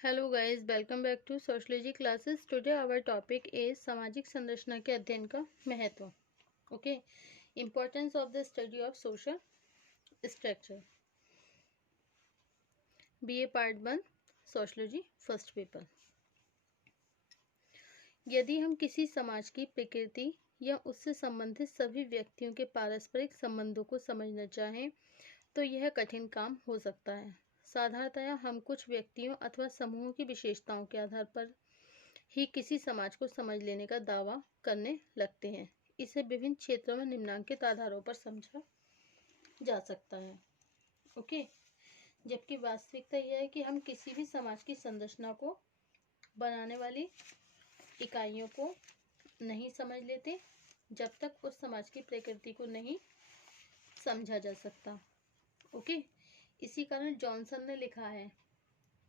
Hello guys, welcome back to sociology classes. Today our topic is सामाजिक संरचना के अध्ययन का महत्व। Okay, importance of the study of social structure. BA part 1 sociology first paper. यदि हम किसी समाज की प्रकृति या उससे संबंधित सभी व्यक्तियों के पारस्परिक संबंधों को समझना चाहें तो यह कठिन काम हो सकता है। साधारणतया हम कुछ व्यक्तियों अथवा समूहों की विशेषताओं के आधार पर ही किसी समाज को समझ लेने का दावा करने लगते हैं। इसे विभिन्न क्षेत्रों में निम्नलिखित आधारों पर समझा जा सकता है। ओके, जबकि वास्तविकता यह है कि हम किसी भी समाज की संरचना को बनाने वाली इकाइयों को नहीं समझ लेते जब तक उस समाज की प्रकृति को नहीं समझा जा सकता। ओके, इसी कारण जॉनसन ने लिखा है,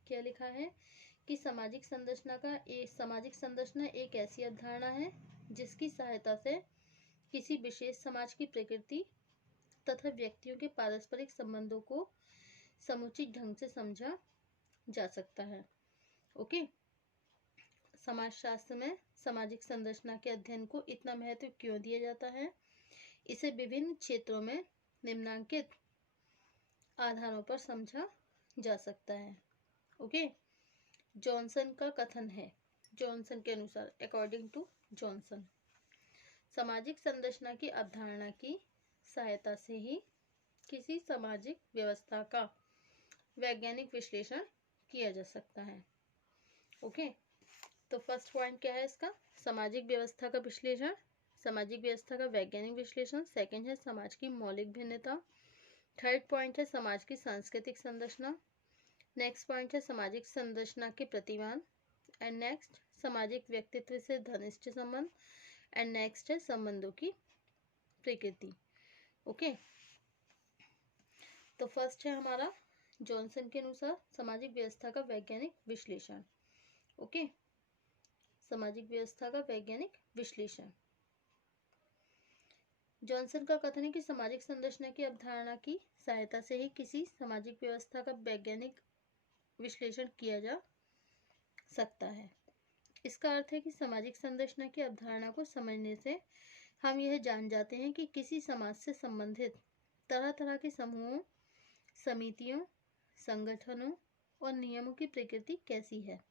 क्या लिखा है कि सामाजिक संरचना एक ऐसी अवधारणा है जिसकी सहायता से किसी विशेष समाज की प्रकृति तथा व्यक्तियों के पारस्परिक संबंधों को समुचित ढंग से समझा जा सकता है। ओके, समाजशास्त्र में सामाजिक संरचना के अध्ययन को इतना महत्व क्यों दिया जाता है? इसे विभिन्न क्षेत्रों में निम्नलिखित आधारों पर समझा जा सकता है। ओके, जॉनसन का कथन है, जॉनसन के अनुसार, अकॉर्डिंग टू जॉनसन, सामाजिक संरचना की अवधारणा की सहायता से ही किसी सामाजिक व्यवस्था का वैज्ञानिक विश्लेषण किया जा सकता है। ओके, तो फर्स्ट पॉइंट क्या है इसका? सामाजिक व्यवस्था का विश्लेषण, सामाजिक व्यवस्था का वैज्ञानिक विश्लेषण। सेकंड है समाज की मौलिक भिन्नता। थर्ड पॉइंट है समाज की सांस्कृतिक संरचना। नेक्स्ट पॉइंट है सामाजिक संरचना के प्रतिमान। एंड नेक्स्ट सामाजिक व्यक्तित्व से घनिष्ठ संबंध। एंड नेक्स्ट है संबंधों की प्रकृति। ओके, तो फर्स्ट है हमारा जॉनसन के अनुसार सामाजिक व्यवस्था का वैज्ञानिक विश्लेषण। ओके, सामाजिक व्यवस्था का वैज्ञानिक विश्लेषण। जॉनसन का कथन है कि सामाजिक संरचना की अवधारणा की सहायता से ही किसी सामाजिक व्यवस्था का वैज्ञानिक विश्लेषण किया जा सकता है। इसका अर्थ है कि सामाजिक संरचना की अवधारणा को समझने से हम यह जान जाते हैं कि किसी समाज से संबंधित तरह तरह के समूहों, समितियों, संगठनों और नियमों की प्रकृति कैसी है।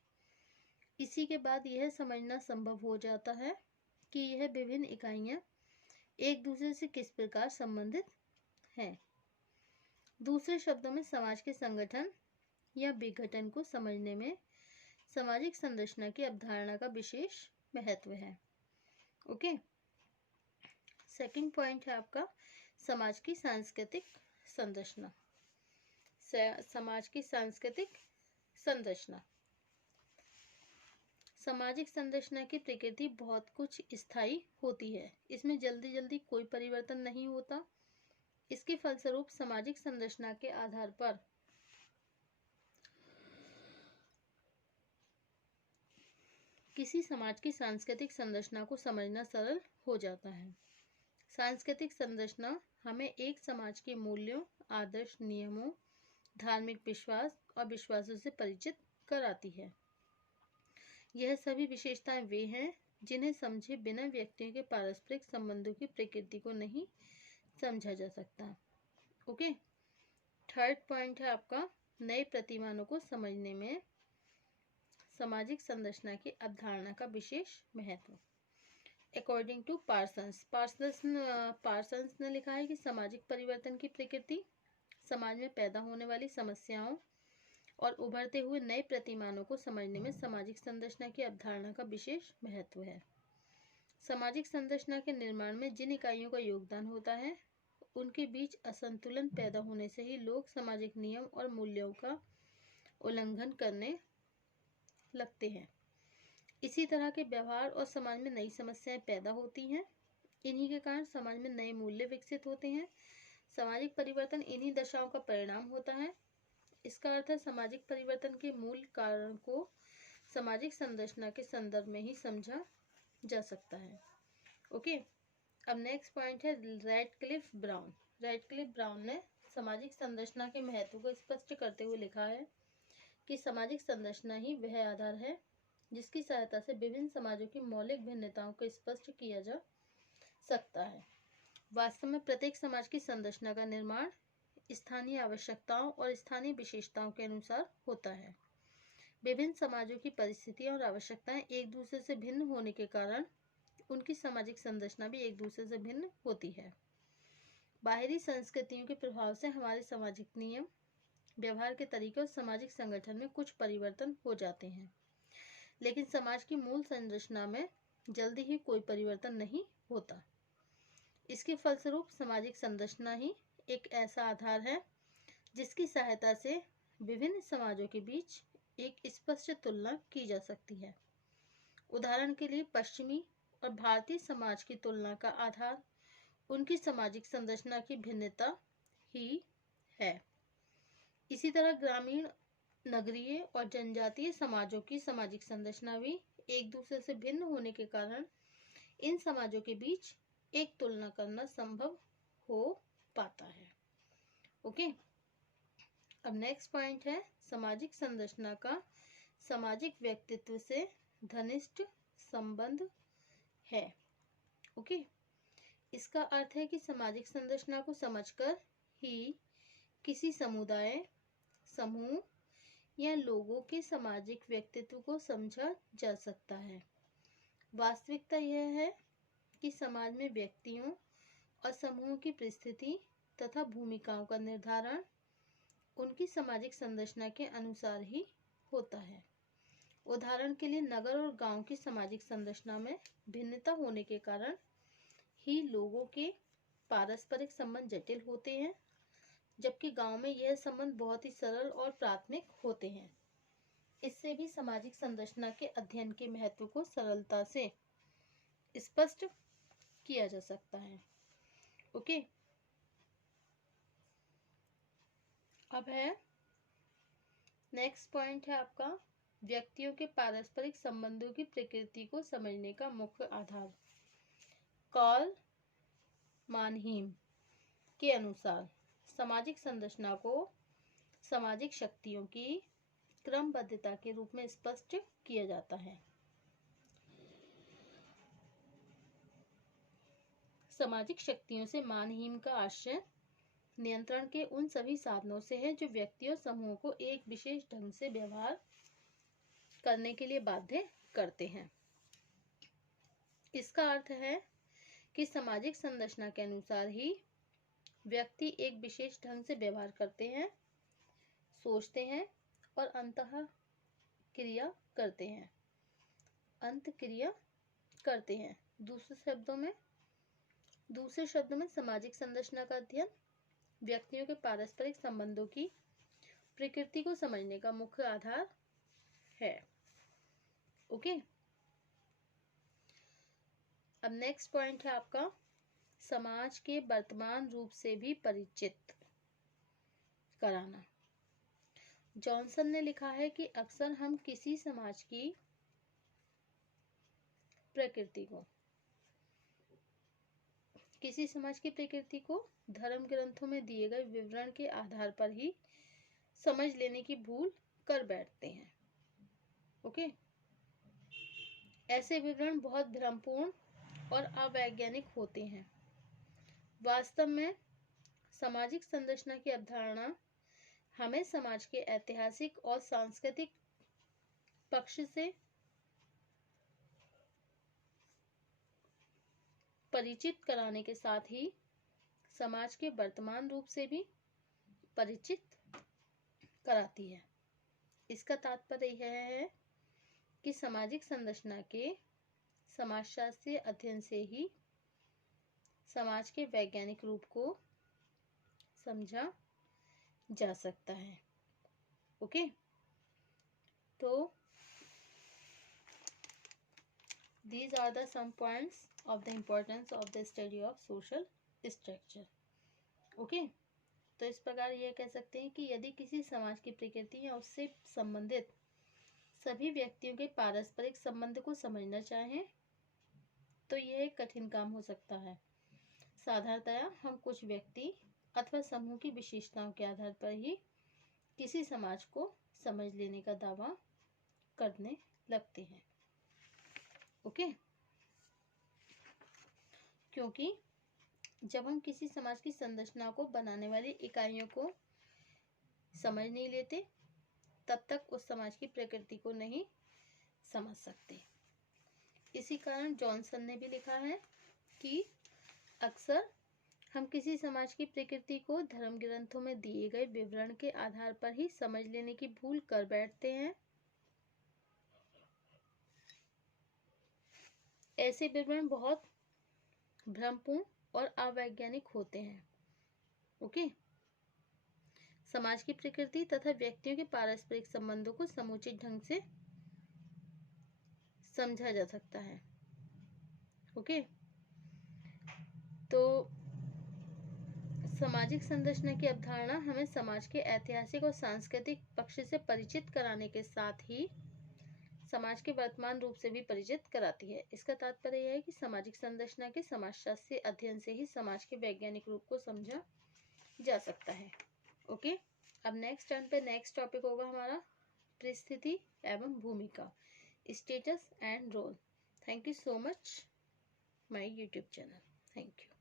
इसी के बाद यह समझना संभव हो जाता है कि यह विभिन्न इकाइयां एक दूसरे से किस प्रकार संबंधित हैं। दूसरे शब्दों में समाज के संगठन या विघटन को समझने में सामाजिक संरचना की अवधारणा का विशेष महत्व है। ओके, सेकंड पॉइंट है आपका समाज की सांस्कृतिक संरचना। समाज की सांस्कृतिक संरचना। सामाजिक संरचना की प्रकृति बहुत कुछ स्थायी होती है, इसमें जल्दी जल्दी कोई परिवर्तन नहीं होता। इसके फलस्वरूप सामाजिक संरचना के आधार पर किसी समाज की सांस्कृतिक संरचना को समझना सरल हो जाता है। सांस्कृतिक संरचना हमें एक समाज के मूल्यों, आदर्श, नियमों, धार्मिक विश्वास और विश्वासों से परिचित कराती है। यह सभी विशेषताएं वे हैं जिन्हें समझे बिना व्यक्तियों के पारस्परिक संबंधों की प्रकृति को नहीं समझा जा सकता। ओके, थर्ड पॉइंट है आपका नए प्रतिमानों को समझने में सामाजिक संरचना की अवधारणा का विशेष महत्व। अकॉर्डिंग टू पार्सन्स ने लिखा है कि सामाजिक परिवर्तन की प्रकृति समाज में पैदा होने वाली समस्याओं और उभरते हुए नए प्रतिमानों को समझने में सामाजिक संरचना की अवधारणा का विशेष महत्व है। सामाजिक संरचना के निर्माण में जिन इकाइयों का योगदान होता है उनके बीच असंतुलन पैदा होने से ही लोग सामाजिक नियम और मूल्यों का उल्लंघन करने लगते हैं। इसी तरह के व्यवहार और समाज में नई समस्याएं पैदा होती हैं। इन्हीं के कारण समाज में नए मूल्य विकसित होते हैं। सामाजिक परिवर्तन इन्हीं दशाओं का परिणाम होता है। इसका अर्थ है सामाजिक परिवर्तन के मूल कारण को सामाजिक संरचना के संदर्भ में ही समझा जा सकता है। ओके, अब नेक्स्ट पॉइंट है रैडक्लिफ ब्राउन। रैडक्लिफ ब्राउन ने सामाजिक संरचना के महत्व को स्पष्ट करते हुए लिखा है कि सामाजिक संरचना ही वह आधार है जिसकी सहायता से विभिन्न समाजों की मौलिक भिन्नताओं को स्पष्ट किया जा सकता है। वास्तव में प्रत्येक समाज की संरचना का निर्माण स्थानीय आवश्यकताओं और स्थानीय विशेषताओं के अनुसार होता है। विभिन्न समाजों की परिस्थितियां और आवश्यकताएं एक दूसरे से भिन्न होने के कारण उनकी सामाजिक संरचना भी एक दूसरे से भिन्न होती है। बाहरी संस्कृतियों के प्रभाव से हमारे सामाजिक नियम, व्यवहार के तरीके और सामाजिक संगठन में कुछ परिवर्तन हो जाते हैं, लेकिन समाज की मूल संरचना में जल्दी ही कोई परिवर्तन नहीं होता। इसके फलस्वरूप सामाजिक संरचना ही एक ऐसा आधार है जिसकी सहायता से विभिन्न समाजों के बीच एक स्पष्ट तुलना की जा सकती है। उदाहरण के लिए पश्चिमी और भारतीय समाज की तुलना का आधार उनकी सामाजिक संरचना की भिन्नता ही है। इसी तरह ग्रामीण, नगरीय और जनजातीय समाजों की सामाजिक संरचना भी एक दूसरे से भिन्न होने के कारण इन समाजों के बीच एक तुलना करना संभव हो पाता है। ओके, अब नेक्स्ट पॉइंट है सामाजिक संरचना का सामाजिक व्यक्तित्व से घनिष्ठ संबंध है। ओके, इसका अर्थ है कि सामाजिक संरचना को समझकर ही किसी समुदाय, समूह या लोगों के सामाजिक व्यक्तित्व को समझा जा सकता है। वास्तविकता यह है कि समाज में व्यक्तियों और समूहों की परिस्थिति तथा भूमिकाओं का निर्धारण उनकी सामाजिक संरचना के अनुसार ही होता है। उदाहरण के लिए नगर और गांव की सामाजिक संरचना में भिन्नता होने के कारण ही लोगों के पारस्परिक संबंध जटिल होते हैं, जबकि गांव में यह संबंध बहुत ही सरल और प्राथमिक होते हैं। इससे भी सामाजिक संरचना के अध्ययन के महत्व को सरलता से स्पष्ट किया जा सकता है। ओके, अब है नेक्स्ट पॉइंट है आपका व्यक्तियों के पारस्परिक संबंधों की प्रकृति को समझने का मुख्य आधार। कार्ल मानहीम के अनुसार सामाजिक संरचना को सामाजिक शक्तियों की क्रमबद्धता के रूप में स्पष्ट किया जाता है। सामाजिक शक्तियों से मानहीम का आशय नियंत्रण के उन सभी साधनों से है जो व्यक्ति और समूह को एक विशेष ढंग से व्यवहार करने के लिए बाध्य करते हैं। इसका अर्थ है कि सामाजिक संरचना के अनुसार ही व्यक्ति एक विशेष ढंग से व्यवहार करते हैं, सोचते हैं और अंतःक्रिया करते हैं। दूसरे शब्दों में सामाजिक संरचना का अध्ययन व्यक्तियों के पारस्परिक संबंधों की प्रकृति को समझने का मुख्य आधार है। ओके, अब नेक्स्ट पॉइंट है आपका समाज के वर्तमान रूप से भी परिचित कराना। जॉनसन ने लिखा है कि अक्सर हम किसी समाज की प्रकृति को धर्म ग्रंथों में दिए गए विवरण के आधार पर ही समझ लेने की भूल कर बैठते हैं। ओके, ऐसे विवरण बहुत भ्रमपूर्ण और अवैज्ञानिक होते हैं। वास्तव में सामाजिक संरचना की अवधारणा हमें समाज के ऐतिहासिक और सांस्कृतिक पक्ष से परिचित कराने के साथ ही समाज के वर्तमान रूप से भी परिचित कराती है। इसका तात्पर्य यह है कि सामाजिक संरचना के समाजशास्त्रीय अध्ययन से ही समाज के वैज्ञानिक रूप को समझा जा सकता है। ओके, तो these are the some points of the importance of the study of social structure. Okay, तो इस प्रकार यह कह सकते हैं कि यदि किसी समाज की प्रकृति या उससे संबंधित सभी व्यक्तियों के पारस्परिक संबंध को समझना चाहें तो यह एक कठिन काम हो सकता है। साधारणतया हम कुछ व्यक्ति अथवा समूह की विशेषताओं के आधार पर ही किसी समाज को समझ लेने का दावा करने लगते हैं। ओके, क्योंकि जब हम किसी समाज की संरचना को बनाने वाली इकाइयों को समझ नहीं लेते, तब तक उस समाज की प्रकृति को नहीं समझ सकते। इसी कारण जॉनसन ने भी लिखा है कि अक्सर हम किसी समाज की प्रकृति को धर्म ग्रंथों में दिए गए विवरण के आधार पर ही समझ लेने की भूल कर बैठते हैं। ऐसे विवरण बहुत भ्रमपूर्ण और अवैज्ञानिक होते हैं। ओके, समाज की प्रकृति तथा व्यक्तियों के पारस्परिक संबंधों को समुचित ढंग से समझा जा सकता है। ओके, तो सामाजिक संरचना की अवधारणा हमें समाज के ऐतिहासिक और सांस्कृतिक पक्ष से परिचित कराने के साथ ही समाज के वर्तमान रूप से भी परिचित कराती है। इसका तात्पर्य यह है कि सामाजिक संरचना के समाजशास्त्रीय अध्ययन से ही समाज के वैज्ञानिक रूप को समझा जा सकता है। ओके, अब नेक्स्ट टर्न पे नेक्स्ट टॉपिक होगा हमारा परिस्थिति एवं भूमिका, status and role. Thank you so much my YouTube channel. Thank you.